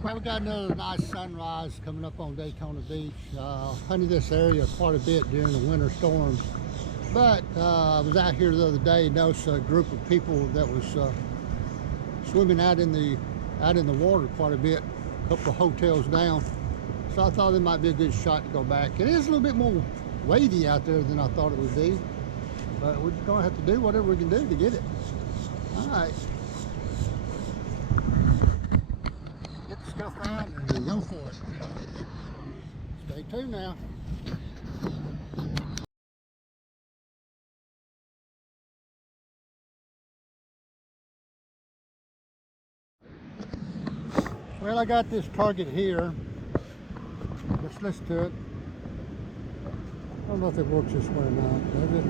Well, we got another nice sunrise coming up on Daytona Beach. Hunted this area quite a bit during the winter storms, but I was out here the other day and noticed a group of people that was swimming out in the water quite a bit, a couple of hotels down. So I thought it might be a good shot to go back. It is a little bit more wavy out there than I thought it would be, but we're gonna have to do whatever we can do to get it. All right. Stuff out and go for it. Stay tuned now. Well, I got this target here. Let's listen to it. I don't know if it works this way or not, does it?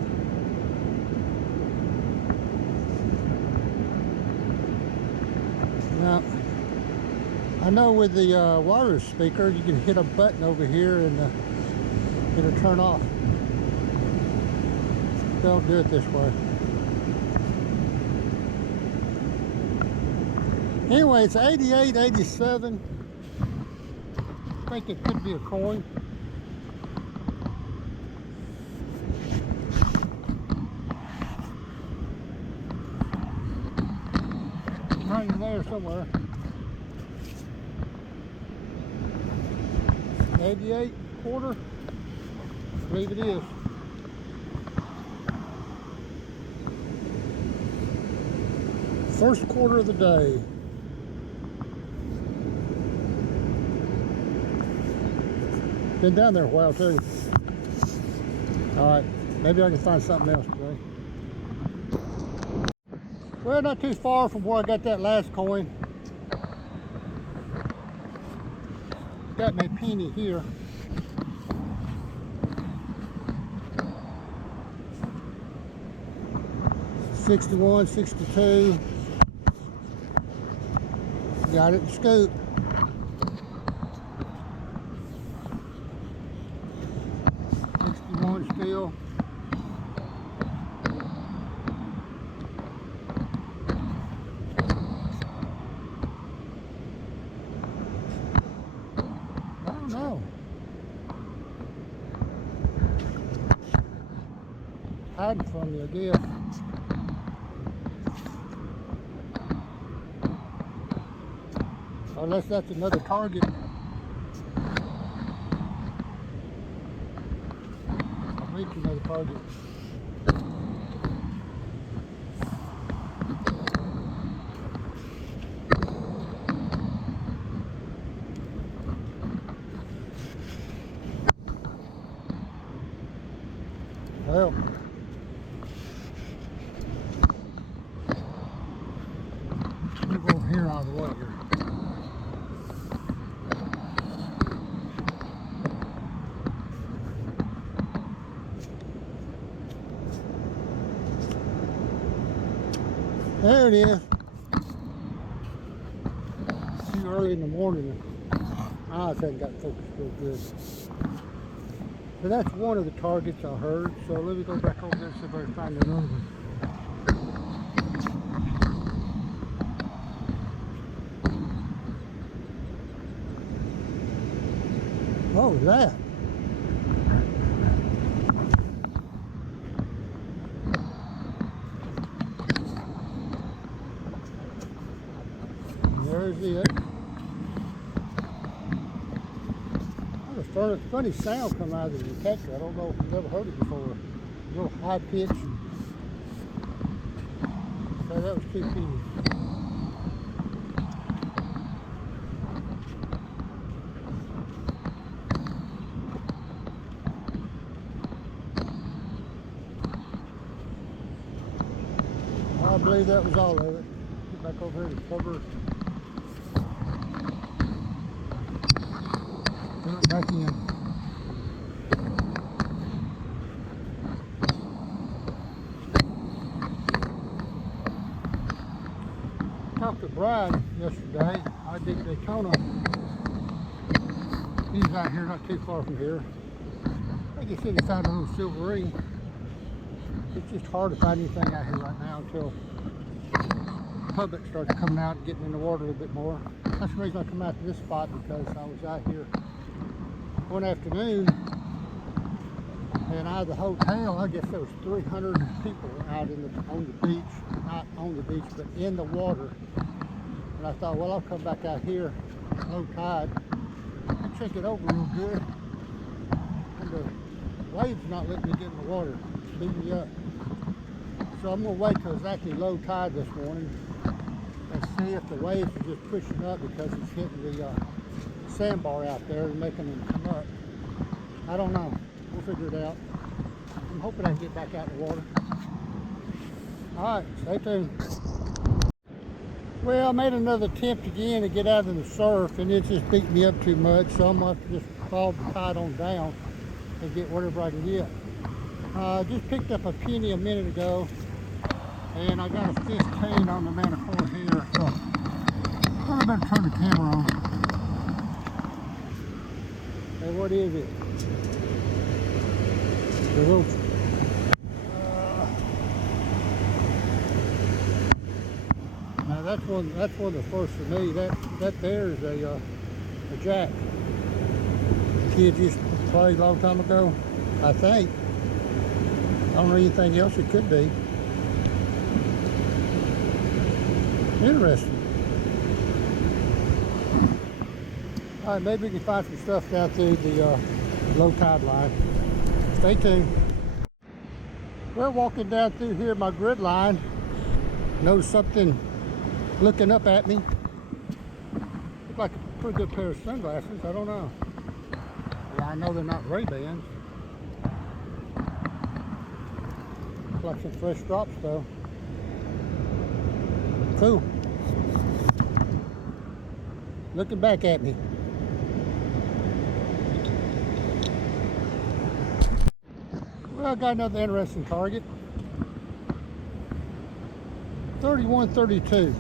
Now, I know with the wireless speaker, you can hit a button over here and it'll turn off. Don't do it this way. Anyway, it's 88, 87. I think it could be a coin. Right in there somewhere. 88 quarter, I believe it is. First quarter of the day. Been down there a while too. All right, maybe I can find something else today. Well, not too far from where I got that last coin. Got my penny here. $61, $62. Got it in scoop. $61 still. No. Hiding from you, I guess. Unless that's another target. I'll reach another target. Well, we'll go over here out of the way here. There it is. Too early in the morning. I haven't got focused real good. But that's one of the targets I heard. So let me go back over there and see if I can find another one. Oh, that. There's it. A funny sound come out of the detector. I don't know if you've ever heard it before. A little high pitch. So that was 2 pennies. I believe that was all of it. Get back over here and cover. Put it back in. Talked to Brian yesterday. I did Daytona. He's out here not too far from here. I think he said he found a little silver ring. It's just hard to find anything out here right now until the public starts coming out and getting in the water a little bit more. That's the reason I come out to this spot, because I was out here one afternoon, and out of the hotel, I guess there was 300 people out on the beach, not on the beach, but in the water. And I thought, well, I'll come back out here, low tide, and check it over real good. And the waves not letting me get in the water, beating me up. So I'm gonna wait till it's actually low tide this morning and see if the waves are just pushing up because it's hitting the sandbar out there and making them come up. I don't know. We'll figure it out. I'm hoping I can get back out in the water. All right, stay tuned. Well, I made another attempt again to get out of the surf, and it just beat me up too much, so I'm going to have to just fall the tide on down and get whatever I can get. Just picked up a penny a minute ago, and I got a 15 on the manifold here, so I better turn the camera on. Hey, what is it? The little, now that's one of the first for me. That there is a jack. Kids used to play a long time ago, I think. I don't know anything else it could be. Interesting. All right, maybe we can find some stuff down through the low tide line. Stay tuned. Well, walking down through here, my grid line, noticed something looking up at me. Looked like a pretty good pair of sunglasses. I don't know. Well, I know they're not Ray-Bans. Look like some fresh drops though. Cool. Looking back at me. Well, I got another interesting target. 3132.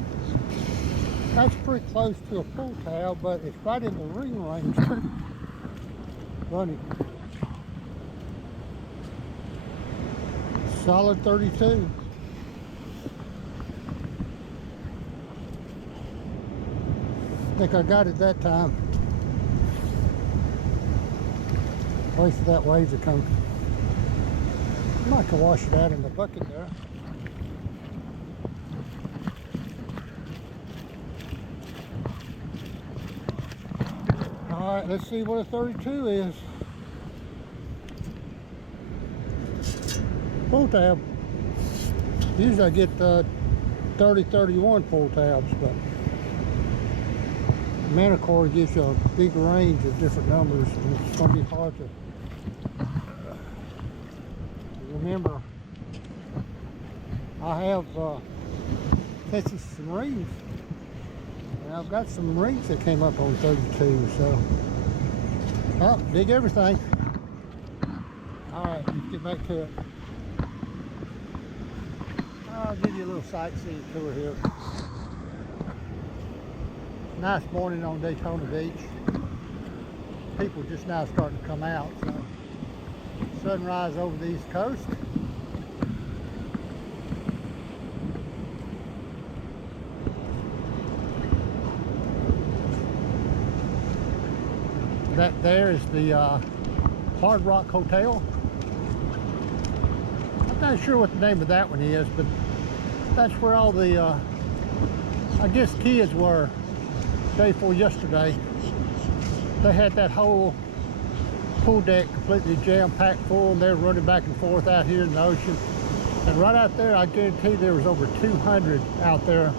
That's pretty close to a pull tab, but it's right in the ring range too. Funny. Solid 32. I think I got it that time. Wait for that wave to come. I might can wash it out in the bucket there. All right, let's see what a 32 is. Pull tab. Usually I get 30, 31 pull tabs, but Manicord gives you a big range of different numbers, and it's going to be hard to remember. I have catches some rings, and I've got some rings that came up on 32, so dig everything. All right, let's get back to it. I'll give you a little sightseeing tour here. Nice morning on Daytona Beach. People just now starting to come out. So sunrise over the East Coast. That there is the Hard Rock Hotel. I'm not sure what the name of that one is, but that's where all the I guess kids were day before yesterday. They had that whole pool deck completely jam-packed full, and they're running back and forth out here in the ocean. And right out there, I guarantee there was over 200 out there,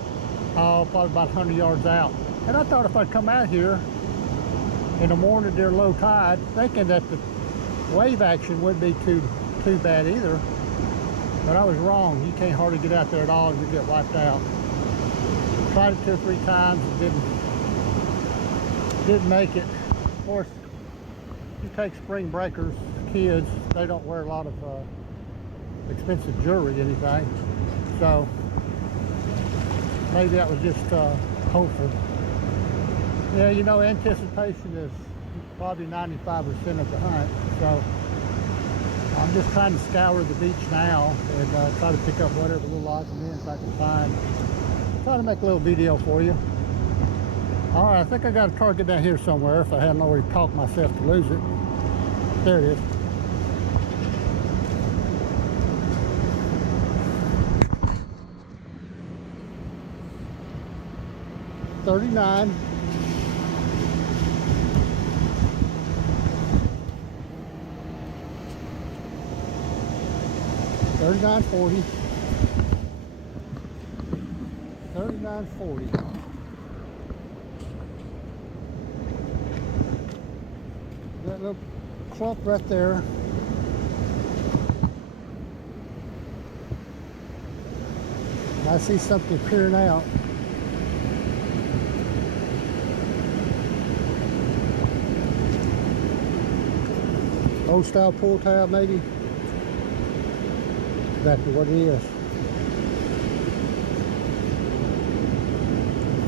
probably about 100 yards out. And I thought if I'd come out here in the morning during low tide, thinking that the wave action wouldn't be too bad either. But I was wrong. You can't hardly get out there at all and you get wiped out. Tried it 2 or 3 times and didn't make it. Of course, you take spring breakers, kids, they don't wear a lot of expensive jewelry, anything. So maybe that was just hopeful. Yeah, you know, anticipation is probably 95% of the hunt. So I'm just trying to scour the beach now and try to pick up whatever little odds and ends I can find. Try to make a little video for you. All right, I think I got a target down here somewhere if I hadn't already talked myself to lose it. There it is. $39. $39.40. $39.40. That little clump right there. I see something peering out. Old style pull tab maybe. Exactly what it is.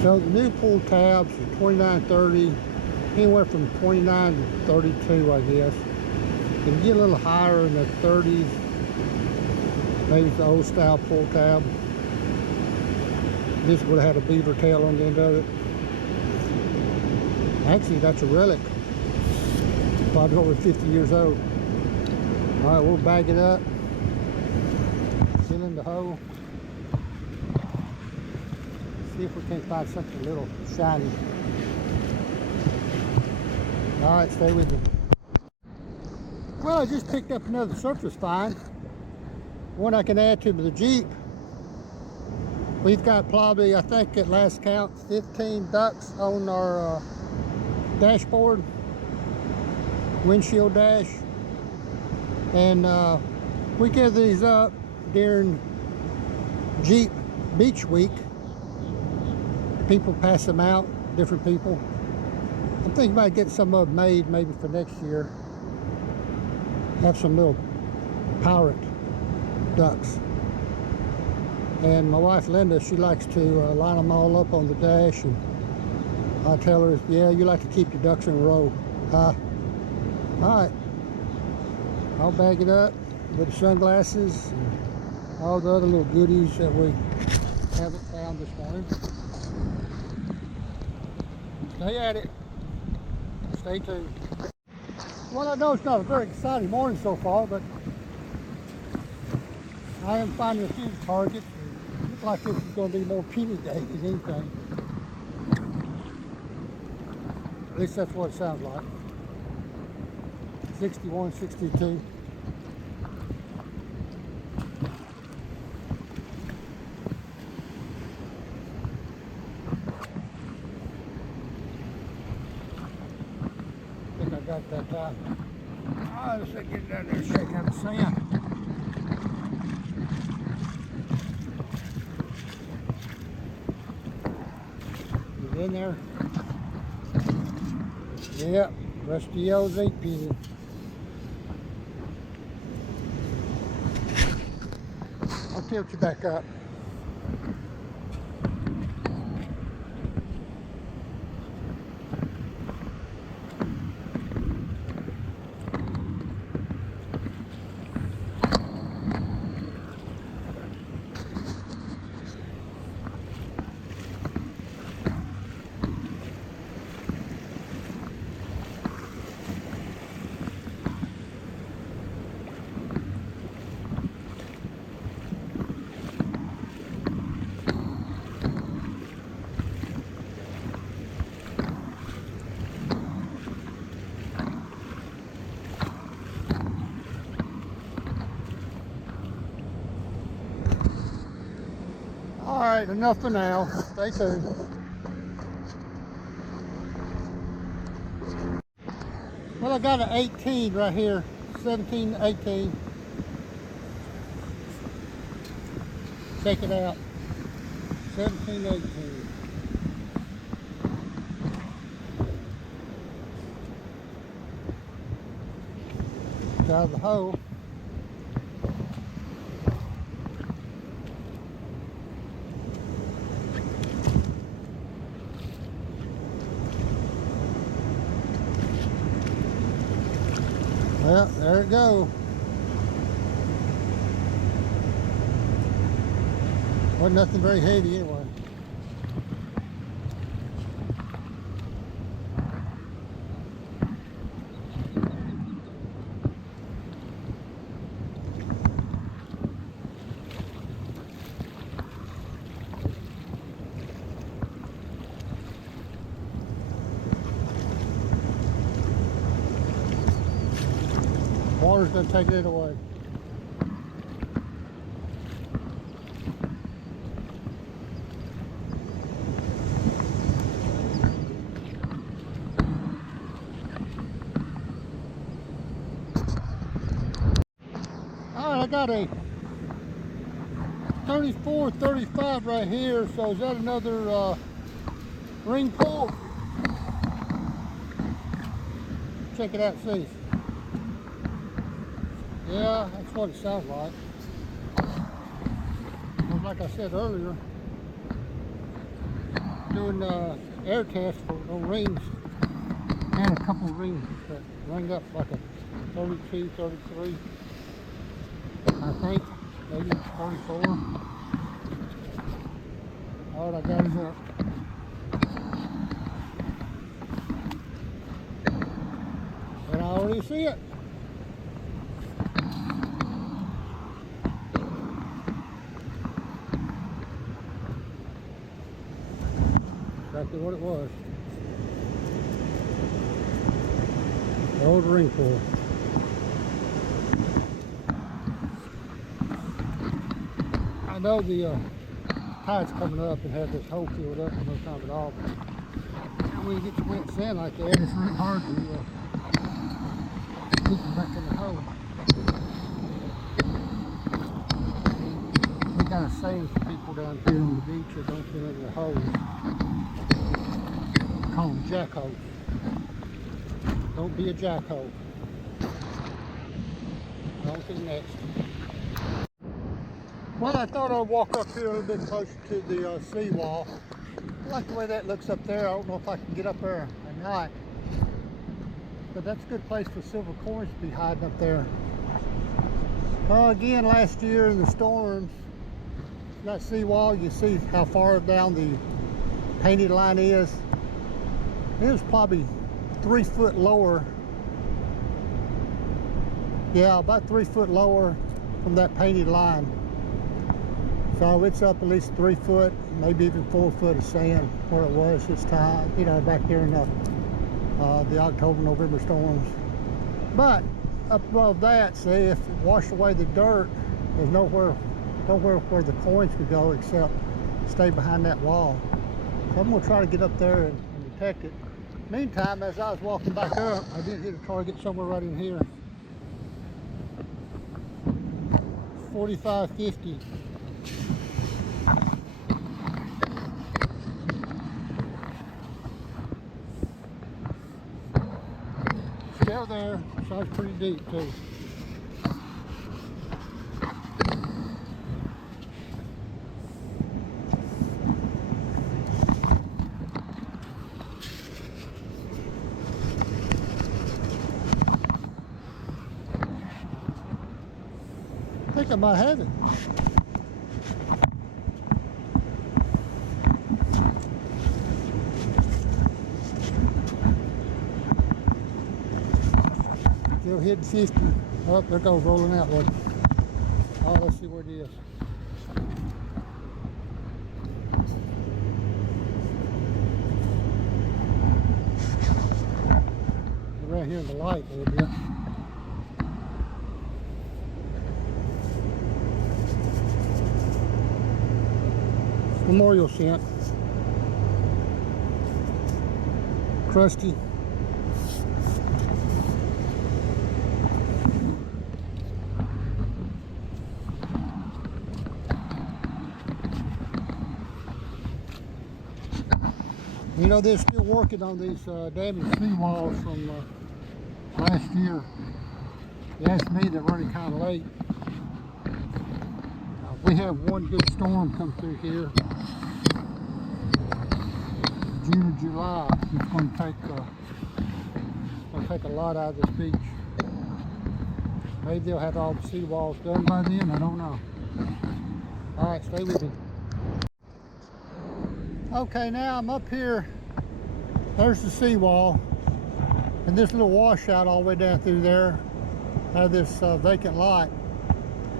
So the new pull tabs are $29.30, anywhere from $29 to $32, I guess. Can get a little higher in the 30s. Maybe the old style pull tab. This would have had a beaver tail on the end of it. Actually, that's a relic. Probably over 50 years old. All right, we'll bag it up. Fill in the hole. See if we can find something a little shiny. All right, stay with me. Well, I just picked up another surface find. One I can add to the Jeep. We've got probably, I think at last count, 15 ducks on our dashboard, windshield dash. And we give these up during Jeep Beach Week. People pass them out, different people. I'm thinking about getting some of them made maybe for next year. Have some little pirate ducks. And my wife Linda, she likes to line them all up on the dash, and I tell her, yeah, you like to keep your ducks in a row. All right, I'll bag it up with the sunglasses and all the other little goodies that we haven't found this morning. Stay at it. Stay tuned. Well, I know it's not a very exciting morning so far, but I am finding a few targets. Looks like this is going to be more penny day than anything. At least that's what it sounds like. 61, 62. I think I got that time. Oh, let's get down there and shake out the sand. In there. Yep, rusty old 8-penny. I'll tilt you back up. All right, enough for now. Stay tuned. Well, I got an 18 right here, 17, 18. Check it out, 17, 18. It's out of the hole. Well, there it goes. Wasn't nothing very heavy anyway. water's gonna take it away. All right, I got a 34, 35 right here. So is that another ring pull? Check it out, see. Yeah, that's what it sounds like. Well, like I said earlier, doing air tests for rings, and a couple of rings that ring up like a 32, 33, I think, maybe 34. All right, I got it up. And I already see it. Exactly what it was. The old ring pull. I know the tide's coming up and have this hole filled up no time at all. And when you get your wet sand like that, it's really hard to keep them back in the hole. We got a saying for people down here on the beach that don't fill in their holes. Call them jackholes. Don't be a jackhole. On to the next. Well, I thought I'd walk up here a little bit closer to the seawall. I like the way that looks up there. I don't know if I can get up there at night, but that's a good place for silver coins to be hiding up there. Again, last year in the storms, that seawall, you see how far down the painted line is. It was probably 3 foot lower. Yeah, about 3 foot lower from that painted line. So it's up at least 3 foot, maybe even 4 foot of sand where it was this time, you know, back there in the October, November storms. But up above that, see, if it washed away the dirt, there's nowhere where the coins could go except stay behind that wall. So I'm gonna try to get up there and detect it. Meantime, as I was walking back up, I did hit a target somewhere right in here. 45.50. Still there, so it's pretty deep too. I think I might have it. Still hitting 50. Oh, there goes rolling out one. Oh, let's see where it is. Right here in the light a little bit. Memorial scent. Crusty. You know, they're still working on these damaged seawalls from last year. They asked me, they're running kind of late. We have one good storm come through here, June or July. It's going to take a lot out of this beach. Maybe they'll have all the seawalls done by then. I don't know. All right, stay with me. Okay, now I'm up here. There's the seawall, and this little washout all the way down through there out of this vacant lot.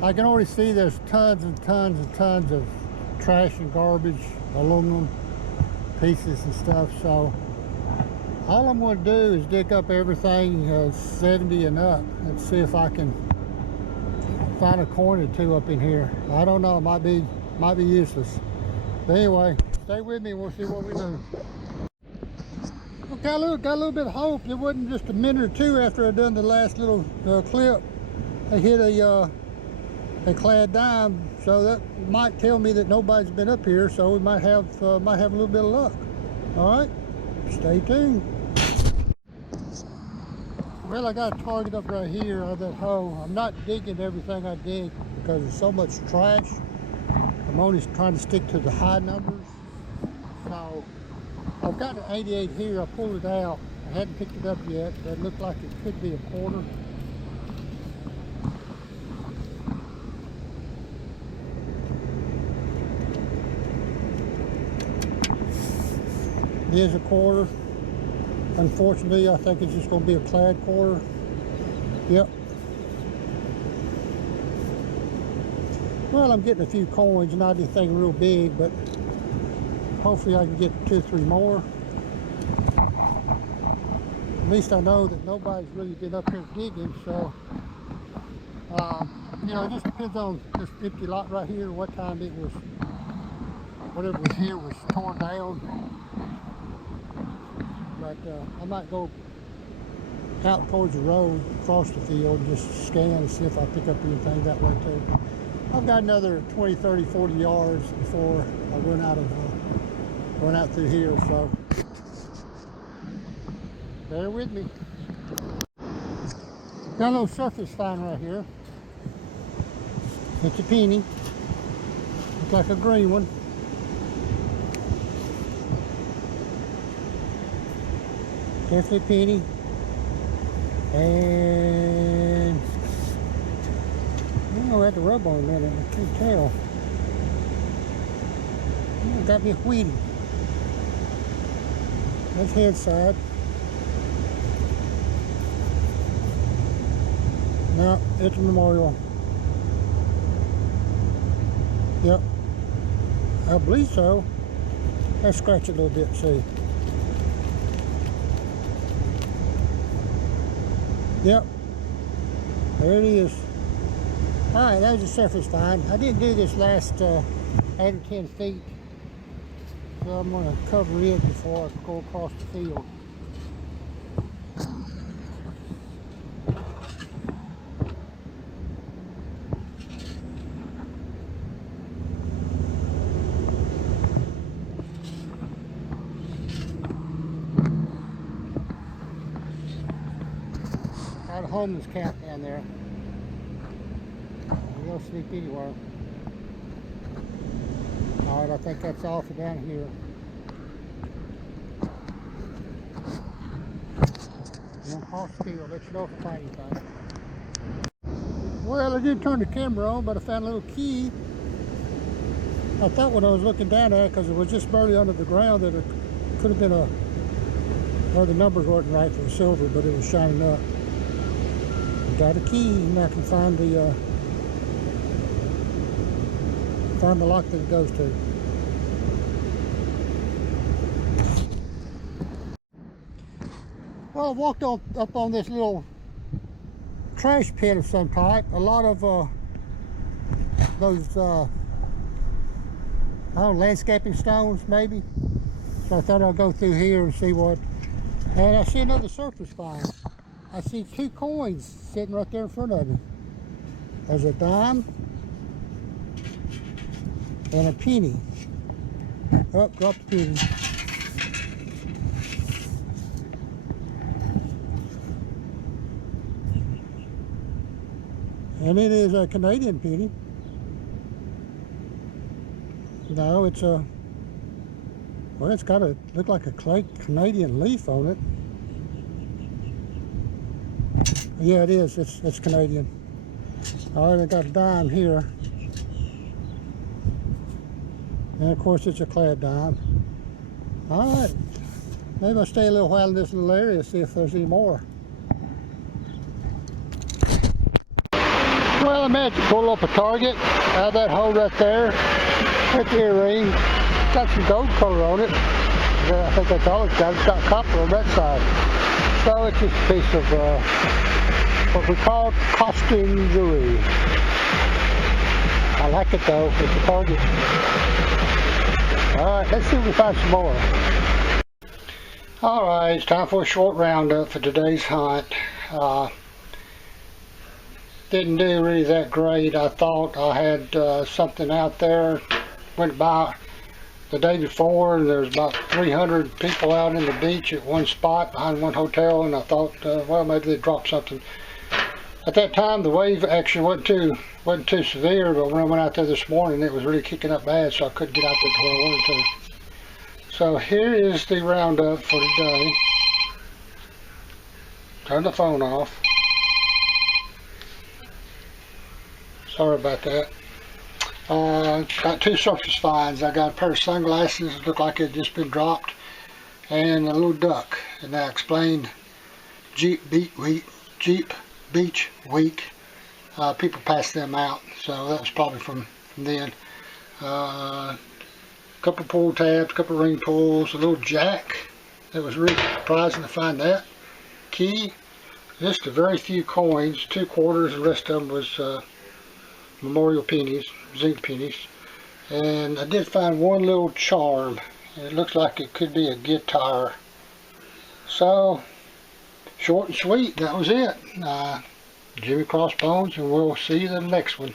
I can already see there's tons and tons and tons of trash and garbage, aluminum pieces and stuff. So All I'm going to do is dig up everything 70 and up and see if I can find a coin or two up in here. I don't know, it might be useless. But anyway, stay with me and we'll see what we do. Got a little bit of hope. It wasn't just a minute or two after I done the last little clip. I hit a clad dime, so that might tell me that nobody's been up here. So we might have a little bit of luck. All right, stay tuned. Well, I got a target up right here on that hole. I'm not digging everything I dig because there's so much trash. I'm only trying to stick to the high numbers. So I've got an 88 here. I pulled it out. I hadn't picked it up yet. That looked like it could be a quarter. It is a quarter. Unfortunately, I think it's just going to be a clad quarter. Yep. Well, I'm getting a few coins, not anything real big, but hopefully I can get 2 or 3 more. At least I know that nobody's really been up here digging, so you know, it just depends on this empty lot right here, what time it was, whatever was here was torn down. But I might go out towards the road, across the field, and just scan and see if I pick up anything that way too. I've got another 20, 30, 40 yards before I run out through here, so bear with me. Got a little surface find right here. It's a penny. Looks like a green one. Definitely a penny. And I had to rub on that, I can't tell. Oh, got me a Wheatie. That's head side. No, it's a memorial. Yep, I believe so. Let's scratch it a little bit, see. Yep, there it is. All right, that was a surface find. I didn't do this last 8 or 10 feet, so I'm going to cover it before I go across the field. Got a homeless cat down there. He'll sleep anywhere. All right, I think that's all for down here. One across the field. Let you know if I find anything. Well, I didn't turn the camera on, but I found a little key. I thought when I was looking down at it, because it was just barely under the ground, that it could have been well, the numbers weren't right for silver, but it was shining up. Got a key, and I can find the lock that it goes to. Well, I walked up on this little trash pit of some type. A lot of those I don't know, landscaping stones maybe. So I thought I'd go through here and see what. And I see another surface find. I see 2 coins sitting right there in front of me. There's a dime and a penny. Oh, dropped the penny. And it is a Canadian penny. No, it's a, well, it's got a, look like a Canadian leaf on it. Yeah, it is. It's Canadian. All right, I got a dime here. And of course, it's a clad dime. All right. Maybe I'll stay a little while in this little area, see if there's any more. Well, I managed to pull up a target out of that hole right there. At the earring. Got some gold color on it. I think that's all it's got. It's got copper on that side. So it's just a piece of what we call costume jewelry. I like it though. It's a target. Alright, let's see if we find some more. Alright, it's time for a short roundup for today's hunt. Didn't do really that great. I thought I had something out there. Went by the day before and there's about 300 people out in the beach at one spot behind one hotel, and I thought, well, maybe they dropped something. At that time, the wave actually wasn't too severe, but when I went out there this morning, it was really kicking up bad, so I couldn't get out there to where I wanted to. So here is the roundup for today. Turn the phone off. Sorry about that. Got two surface finds. I got a pair of sunglasses that looked like it had just been dropped, and a little duck. And I explained Jeep Beach Week. People pass them out, so that was probably from then. A couple pull tabs, a couple ring pulls, a little jack. It was really surprising to find that. Key, just a very few coins, 2 quarters, the rest of them was memorial pennies, zinc pennies. And I did find one little charm. It looks like it could be a guitar. So, short and sweet, that was it. Jimmy Crossbones, and we'll see you in the next one.